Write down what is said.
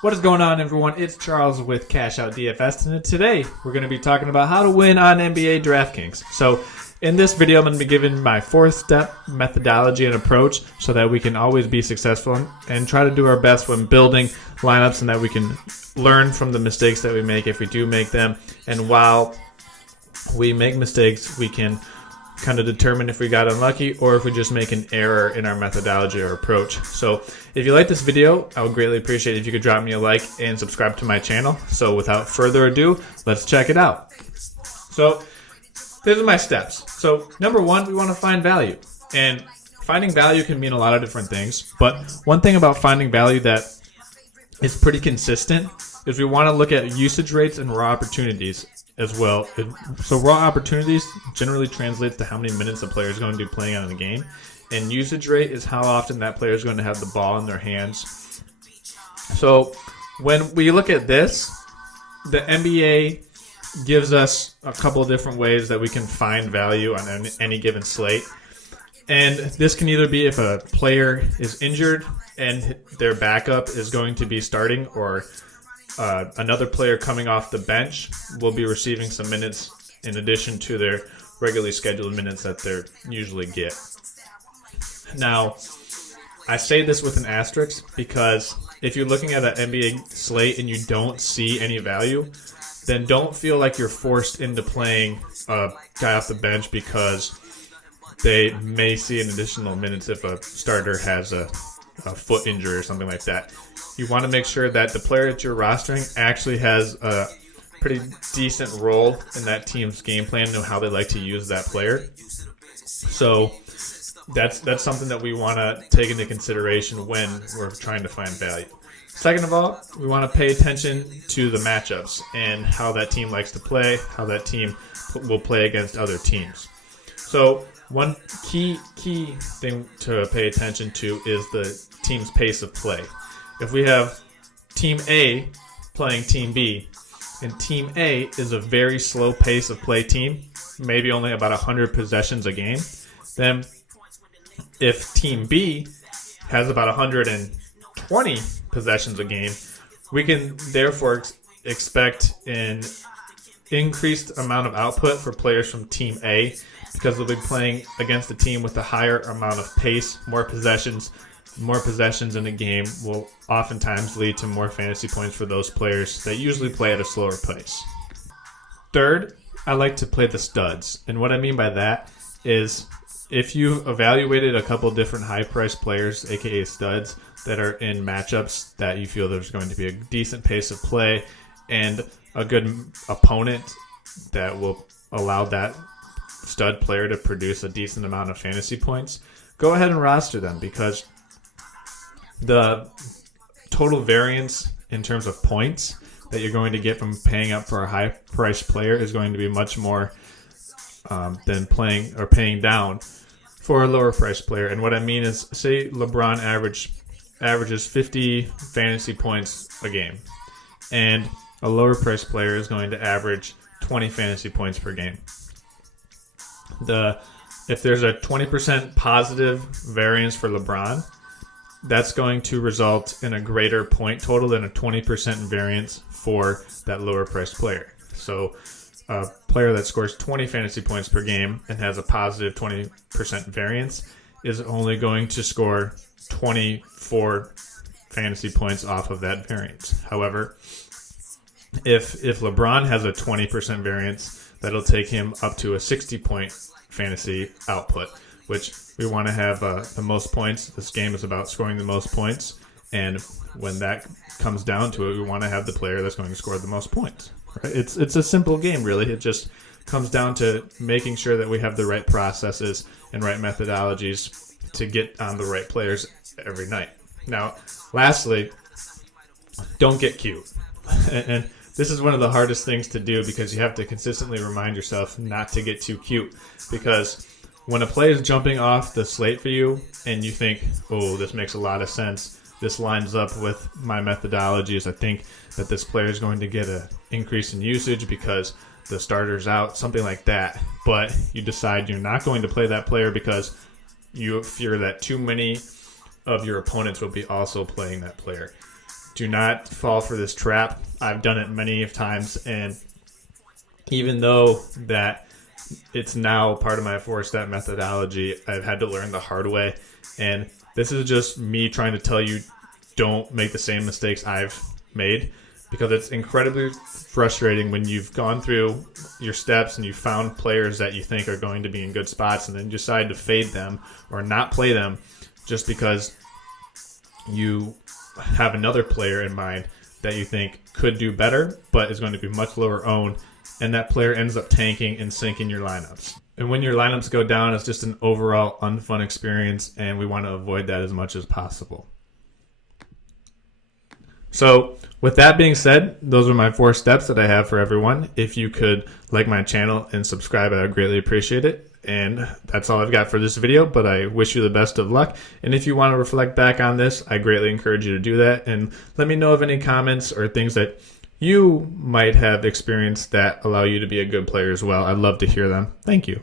What is going on, everyone? It's Charles with Cash Out DFS, and today we're going to be talking about how to win on NBA DraftKings. So in this video, I'm going to be giving my 4-step methodology and approach so that we can always be successful and try to do our best when building lineups, and that we can learn from the mistakes that we make if we do make them. And while we make mistakes, we can kind of determine if we got unlucky or if we just make an error in our methodology or approach. So if you like this video, I would greatly appreciate it if you could drop me a like and subscribe to my channel. So without further ado, let's check it out. So these are my steps. So number one, we want to find value. And finding value can mean a lot of different things. But one thing about finding value that is pretty consistent is we want to look at usage rates and raw opportunities as well. So raw opportunities generally translates to how many minutes a player is going to be playing on the game, and usage rate is how often that player is going to have the ball in their hands. So when we look at this, the NBA gives us a couple of different ways that we can find value on any given slate. And this can either be if a player is injured and their backup is going to be starting, or another player coming off the bench will be receiving some minutes in addition to their regularly scheduled minutes that they usually get. Now, I say this with an asterisk because if you're looking at an NBA slate and you don't see any value, then don't feel like you're forced into playing a guy off the bench because they may see an additional minutes if a starter has a foot injury or something like that. You want to make sure that the player that you're rostering actually has a pretty decent role in that team's game plan and how they like to use that player. So that's something that we want to take into consideration when we're trying to find value. Second of all, we want to pay attention to the matchups and how that team likes to play, how that team will play against other teams. So one key thing to pay attention to is the team's pace of play. If we have Team A playing Team B, and Team A is a very slow pace of play team, maybe only about 100 possessions a game, then if Team B has about 120 possessions a game, we can therefore expect an increased amount of output for players from Team A, because they'll be playing against a team with a higher amount of pace. More possessions in a game will oftentimes lead to more fantasy points for those players that usually play at a slower pace. Third, I like to play the studs. And what I mean by that is if you've evaluated a couple different high-priced players, aka studs, that are in matchups that you feel there's going to be a decent pace of play and a good opponent that will allow that stud player to produce a decent amount of fantasy points, go ahead and roster them, because the total variance in terms of points that you're going to get from paying up for a high-priced player is going to be much more than paying down for a lower-priced player. And what I mean is, say LeBron averages 50 fantasy points a game, and a lower-priced player is going to average 20 fantasy points per game. If there's a 20% positive variance for LeBron, that's going to result in a greater point total than a 20% variance for that lower priced player. So a player that scores 20 fantasy points per game and has a positive 20% variance is only going to score 24 fantasy points off of that variance. However, if LeBron has a 20% variance, that'll take him up to a 60-point fantasy output, which we want to have the most points. This game is about scoring the most points, and when that comes down to it, we want to have the player that's going to score the most points. Right? It's a simple game, really. It just comes down to making sure that we have the right processes and right methodologies to get on the right players every night. Now, lastly, don't get cute. And this is one of the hardest things to do, because you have to consistently remind yourself not to get too cute. Because when a play is jumping off the slate for you and you think, oh, this makes a lot of sense, this lines up with my methodologies, I think that this player is going to get an increase in usage because the starter's out, something like that. But you decide you're not going to play that player because you fear that too many of your opponents will be also playing that player. do not fall for this trap. I've done it many times, and even though that it's now part of my 4-step methodology, I've had to learn the hard way. And this is just me trying to tell you, don't make the same mistakes I've made, because it's incredibly frustrating when you've gone through your steps and you found players that you think are going to be in good spots and then you decide to fade them or not play them just because you have another player in mind that you think could do better but is going to be much lower owned, and that player ends up tanking and sinking your lineups. And when your lineups go down, it's just an overall unfun experience, and we want to avoid that as much as possible. So with that being said, those are my 4 steps that I have for everyone. If you could like my channel and subscribe, I would greatly appreciate it. And that's all I've got for this video, but I wish you the best of luck. And if you want to reflect back on this, I greatly encourage you to do that. And let me know of any comments or things that you might have experienced that allow you to be a good player as well. I'd love to hear them. Thank you.